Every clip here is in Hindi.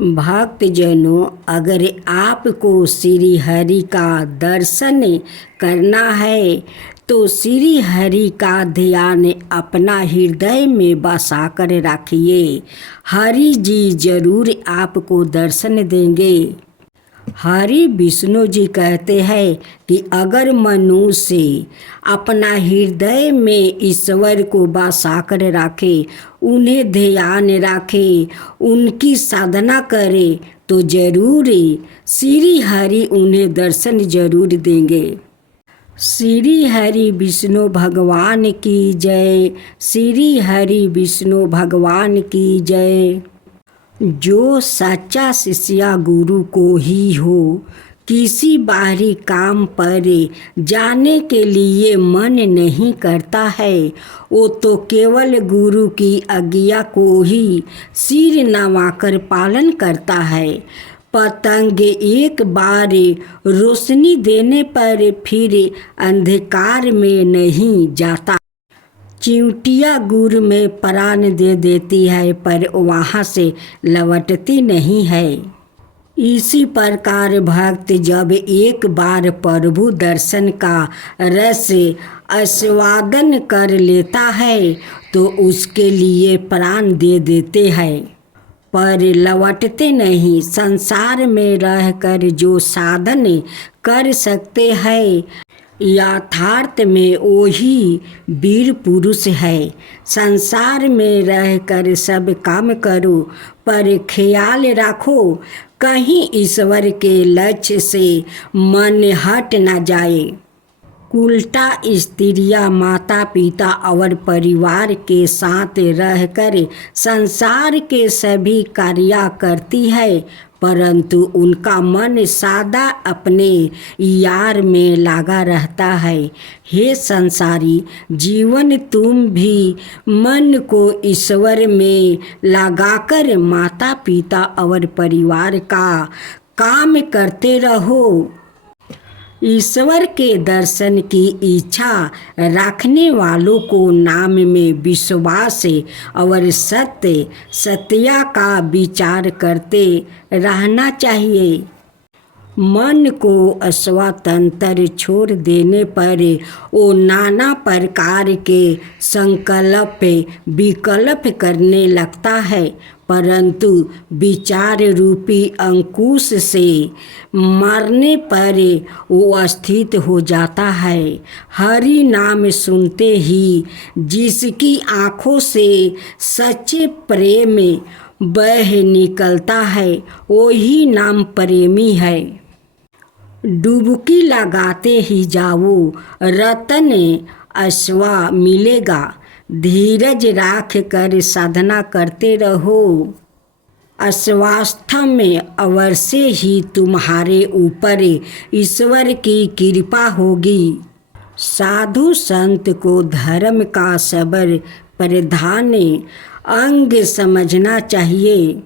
भक्तजनों, अगर आपको श्री हरि का दर्शन करना है तो श्री हरि का ध्यान अपना हृदय में बसा कर रखिए। हरि जी जरूर आपको दर्शन देंगे। हरि विष्णु जी कहते हैं कि अगर मनुष्य अपना हृदय में ईश्वर को बसा कर रखे, उन्हें ध्यान रखे, उनकी साधना करे तो जरूर श्री हरि उन्हें दर्शन जरूर देंगे। श्री हरि विष्णु भगवान की जय। श्री हरि विष्णु भगवान की जय। जो सच्चा शिष्य गुरु को ही हो, किसी बाहरी काम पर जाने के लिए मन नहीं करता है, वो तो केवल गुरु की आज्ञा को ही सिर नवाकर पालन करता है। पतंग एक बार रोशनी देने पर फिर अंधकार में नहीं जाता। चिंटिया गुड़ में प्राण दे देती है पर वहाँ से लौटती नहीं है। इसी प्रकार भक्त जब एक बार प्रभु दर्शन का रस आस्वादन कर लेता है तो उसके लिए प्राण दे देते हैं पर लौटते नहीं। संसार में रहकर जो साधन कर सकते हैं, यथार्थ में वही वीर पुरुष है। संसार में रहकर सब काम करो पर ख्याल रखो कहीं ईश्वर के लक्ष्य से मन हट न जाए। उल्टा स्त्रियां माता पिता और परिवार के साथ रहकर संसार के सभी कार्य करती है परंतु उनका मन सदा अपने यार में लगा रहता है। हे संसारी जीवन, तुम भी मन को ईश्वर में लगाकर माता पिता और परिवार का काम करते रहो। ईश्वर के दर्शन की इच्छा रखने वालों को नाम में विश्वास और सत्य का विचार करते रहना चाहिए। मन को स्वतंत्र छोड़ देने पर वो नाना प्रकार के संकल्प विकल्प करने लगता है परंतु विचार रूपी अंकुश से मारने पर वो स्थित हो जाता है। हरि नाम सुनते ही जिसकी आँखों से सच्चे प्रेम बह निकलता है वही नाम प्रेमी है। डुबकी लगाते ही जाओ, रतन अश्वा मिलेगा। धीरज राख कर साधना करते रहो। अस्वास्थ्य में अवश्य ही तुम्हारे ऊपर ईश्वर की कृपा होगी। साधु संत को धर्म का सबर प्रधान अंग समझना चाहिए।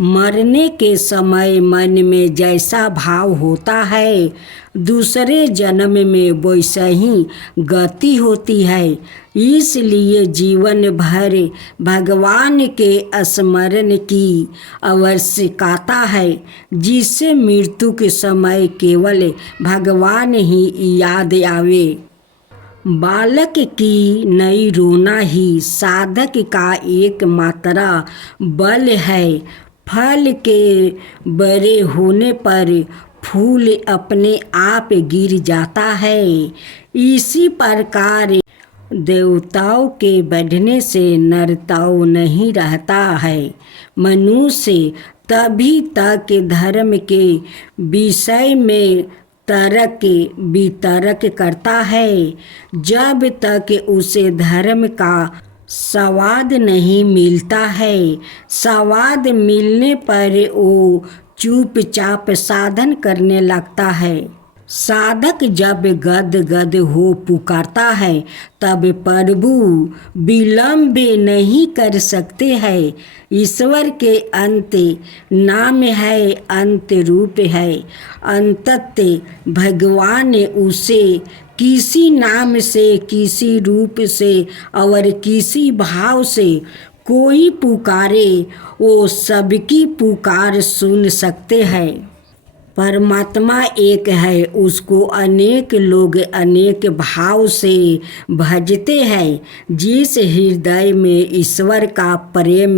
मरने के समय मन में जैसा भाव होता है दूसरे जन्म में वैसा ही गति होती है। इसलिए जीवन भर भगवान के स्मरण की आवश्यकता है जिससे मृत्यु के समय केवल भगवान ही याद आवे। बालक की नहीं रोना ही साधक का एकमात्र बल है। फल के बड़े होने पर फूल अपने आप गिर जाता है। इसी प्रकार देवताओं के बढ़ने से नरताओं नहीं रहता है। मनुष्य तभी तक धर्म के विषय में तर्क वितर्क करता है जब तक उसे धर्म का स्वाद नहीं मिलता है। स्वाद मिलने पर वो चुपचाप साधन करने लगता है। साधक जब गद गद हो पुकारता है तब प्रभु विलंब नहीं कर सकते हैं। ईश्वर के अंत नाम है, अंत रूप है। अंततः भगवान ने उसे किसी नाम से, किसी रूप से और किसी भाव से कोई पुकारे वो सबकी पुकार सुन सकते हैं। परमात्मा एक है, उसको अनेक लोग अनेक भाव से भजते हैं। जिस हृदय में ईश्वर का प्रेम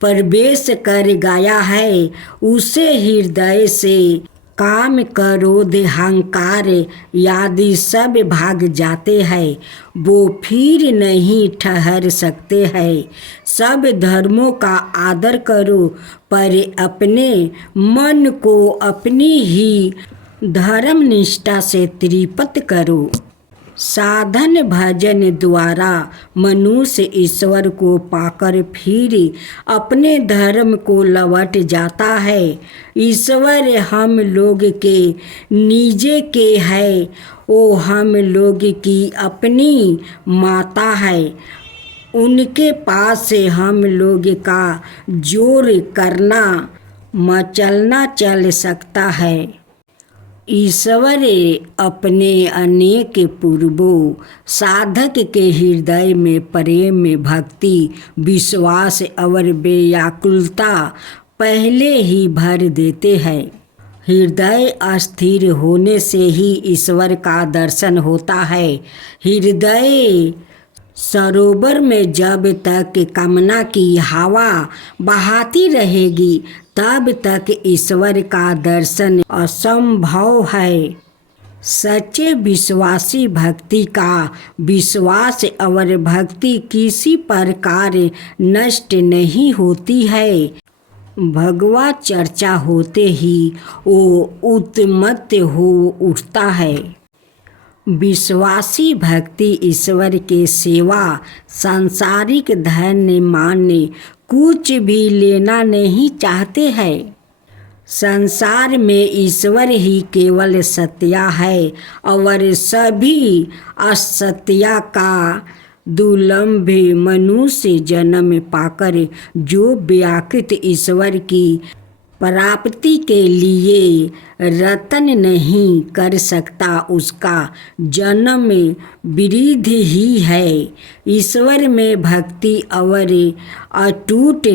प्रवेश कर गया है, उसे हृदय से काम क्रोध अहंकार आदि सब भाग जाते हैं। वो फिर नहीं ठहर सकते हैं। सब धर्मों का आदर करो, पर अपने मन को अपनी ही धर्म निष्ठा से तृप्त करो। साधन भजन द्वारा मनुष्य ईश्वर को पाकर फिर अपने धर्म को लौट जाता है। ईश्वर हम लोग के निजे के है, वो हम लोग की अपनी माता है। उनके पास से हम लोग का जोर करना मचलना चल सकता है। ईश्वर अपने अनेक पूर्वों साधक के हृदय में प्रेम भक्ति विश्वास और व्याकुलता पहले ही भर देते हैं। हृदय अस्थिर होने से ही ईश्वर का दर्शन होता है। हृदय सरोवर में जब तक कामना की हवा बहाती रहेगी, तब तक ईश्वर का दर्शन असंभव है। सच्चे विश्वासी भक्ति का विश्वास और भक्ति किसी प्रकार नष्ट नहीं होती है। भगवत चर्चा होते ही वो उन्मत्त हो उठता है। विश्वासी भक्ति ईश्वर के सेवा सांसारिक धन मान्य कुछ भी लेना नहीं चाहते हैं। संसार में ईश्वर ही केवल सत्या है और सभी असत्या का दुर्लभ मनुष्य जन्म पाकर जो व्याकृत ईश्वर की प्राप्ति के लिए रतन नहीं कर सकता, उसका जन्म वृद्ध ही है। ईश्वर में भक्ति और अटूट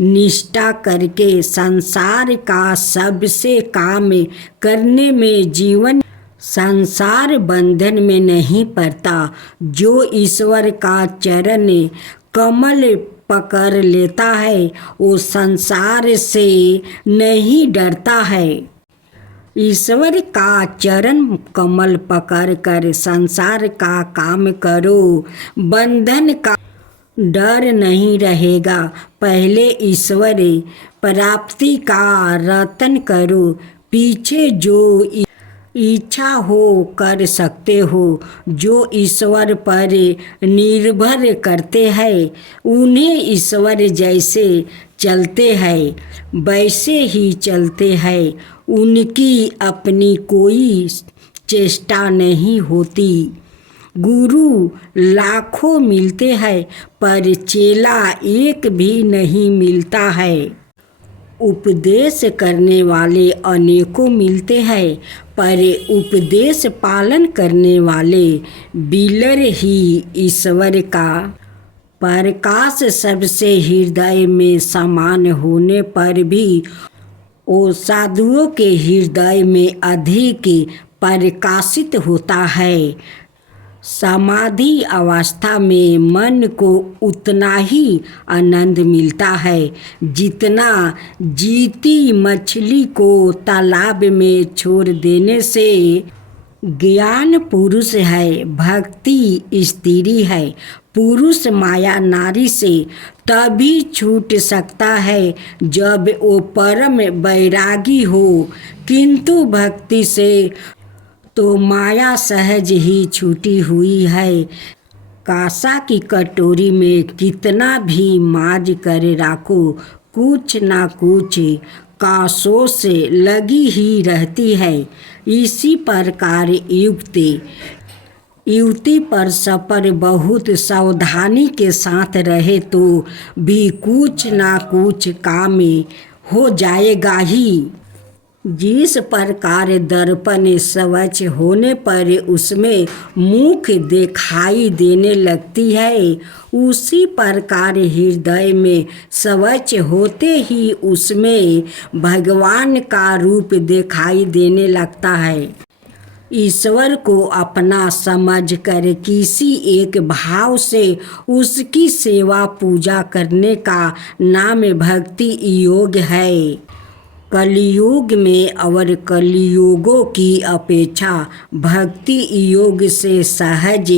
निष्ठा करके संसार का सबसे काम करने में जीवन संसार बंधन में नहीं पड़ता। जो ईश्वर का चरण कमल पकड़ लेता है, वो संसार से नहीं डरता है। ईश्वर का चरण कमल पकड़ कर संसार का काम करो, बंधन का डर नहीं रहेगा। पहले ईश्वर प्राप्ति का रतन करो, पीछे जो इच्छा हो कर सकते हो। जो ईश्वर पर निर्भर करते हैं, उन्हें ईश्वर जैसे चलते हैं वैसे ही चलते हैं। उनकी अपनी कोई चेष्टा नहीं होती। गुरु लाखों मिलते हैं, पर चेला एक भी नहीं मिलता है। उपदेश करने वाले अनेकों मिलते हैं, पर उपदेश पालन करने वाले बिरले ही। ईश्वर का प्रकाश सबसे हृदय में समान होने पर भी वो साधुओं के हृदय में अधिक प्रकाशित होता है। समाधि अवस्था में मन को उतना ही आनंद मिलता है जितना जीती मछली को तालाब में छोड़ देने से। ज्ञान पुरुष है, भक्ति स्त्री है। पुरुष माया नारी से तभी छूट सकता है जब वो परम वैरागी हो, किंतु भक्ति से तो माया सहज ही छूटी हुई है। कासा की कटोरी में कितना भी माज कर राखो, कुछ ना कुछ कासों से लगी ही रहती है। इसी प्रकार युक्ति पर सफर बहुत सावधानी के साथ रहे तो भी कुछ ना कुछ काम हो जाएगा ही। जिस प्रकार दर्पण स्वच्छ होने पर उसमें मुख दिखाई देने लगती है, उसी प्रकार हृदय में स्वच्छ होते ही उसमें भगवान का रूप दिखाई देने लगता है। ईश्वर को अपना समझकर किसी एक भाव से उसकी सेवा पूजा करने का नाम भक्ति योग है। कलियुग में और कलियुगों की अपेक्षा भक्ति योग से सहज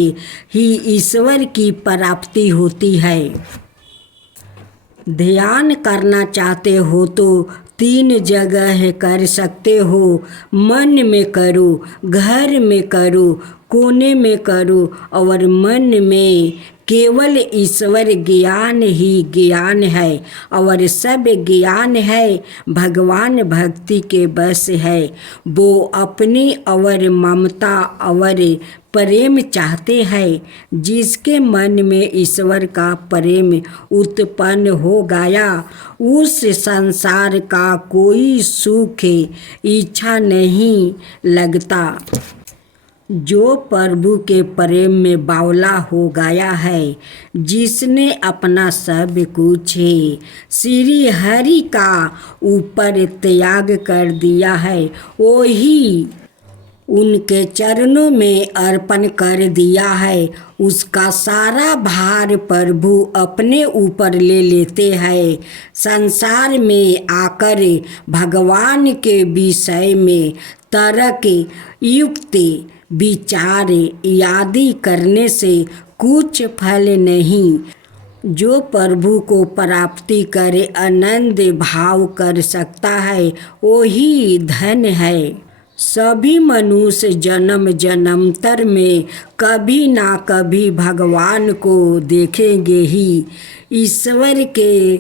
ही ईश्वर की प्राप्ति होती है। ध्यान करना चाहते हो तो 3 जगह कर सकते हो। मन में करो, घर में करो, कोने में करो और मन में केवल ईश्वर ज्ञान ही ज्ञान है और सब ज्ञान है भगवान भक्ति के बस है। वो अपनी और ममता और प्रेम चाहते हैं। जिसके मन में ईश्वर का प्रेम उत्पन्न हो गया, उस संसार का कोई सुख इच्छा नहीं लगता। जो प्रभु के प्रेम में बावला हो गया है, जिसने अपना सब कुछ श्री हरि का ऊपर त्याग कर दिया है, वही उनके चरणों में अर्पण कर दिया है। उसका सारा भार प्रभु अपने ऊपर ले लेते हैं। संसार में आकर भगवान के विषय में तर्क युक्त विचार आदि करने से कुछ फल नहीं। जो प्रभु को प्राप्ति करे आनंद भाव कर सकता है, वही धन है। सभी मनुष्य जन्म जन्मांतर में कभी ना कभी भगवान को देखेंगे ही। ईश्वर के